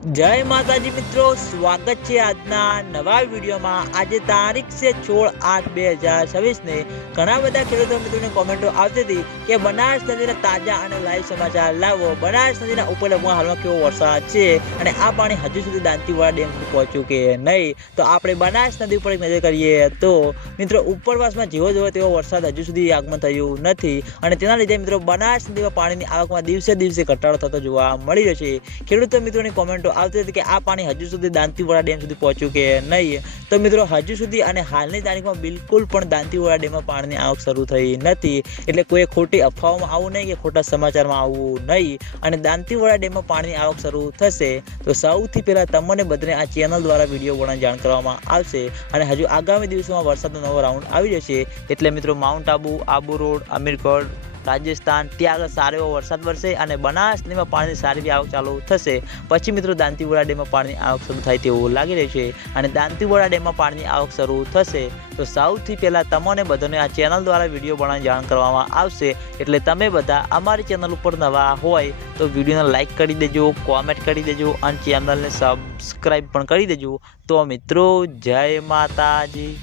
जय माताजी मित्रों, स्वागत है આજના નવા વિડીયોમાં। આજે તારીખ છે 16/8/2026 ને ઘણા બધા ખેડૂતો મિત્રોની કોમેન્ટો આવતી હતી કે બનાસ નદીના તાજા અને લાઈવ સમાચાર લાવો। બનાસ નદીના ઉપરવાસમાં હાલમાં કેવો વરસાદ છે અને આ પાણી હજુ સુધી દાંતીવાડા ડેમ સુધી પહોંચ્યું કે નહીં, તો આપણે બનાસ નદી ઉપર એક નજર કરીએ તો મિત્રો ઉપરવાસમાં જેવો જેવો તેવો વરસાદ હજુ સુધી આગમન થયું નથી અને તેના લીધે મિત્રો બનાસ નદીમાં પાણીની આવકમાં દિવસે દિવસે ઘટાડો થતો જોવા મળી રહ્યો છે। ખેડૂતો મિત્રોની કોમેન્ટો આવતી હતી કે આ પાણી હજુ સુધી દાંતીવાડા ડેમ સુધી પહોંચ્યું કે નહીં, તો મિત્રો હજુ સુધી અને હાલની તારીખમાં બિલકુલ પણ દાંતીવાડા ડેમમાં પાણીની આવક શરૂ થઈ નથી। એટલે કોઈ ખોટી અફવાઓમાં આવવું નહીં કે ખોટા સમાચારમાં આવવું નહીં અને દાંતીવાડા ડેમમાં પાણીની આવક શરૂ થશે તો સૌથી પહેલાં તમને બધાને આ ચેનલ દ્વારા વિડીયો બનાવી જાણ કરવામાં આવશે અને હજુ આગામી દિવસોમાં વરસાદનો નવો રાઉન્ડ આવી જશે। એટલે મિત્રો માઉન્ટ આબુ રોડ, અમીરગઢ, રાજસ્થાન ત્યાં આગળ સારો એવો વરસાદ વરસે અને બનાસ નદીમાં પાણીની સારી આવક ચાલુ થશે। પછી મિત્રો દાંતીવાડા ડેમમાં પાણીની આવક શરૂ થાય તેવું લાગી રહ્યું છે અને દાંતીવાડા ડેમમાં પાણીની આવક શરૂ થશે તો સૌથી પહેલાં તમને બધાને આ ચેનલ દ્વારા વિડીયો બનાવી જાણ કરવામાં આવશે। એટલે તમે બધા અમારી ચેનલ ઉપર નવા હોય તો વિડીયોને લાઇક કરી દેજો, કોમેન્ટ કરી દેજો અને ચેનલને સબસ્ક્રાઈબ પણ કરી દેજો। તો મિત્રો જય માતાજી।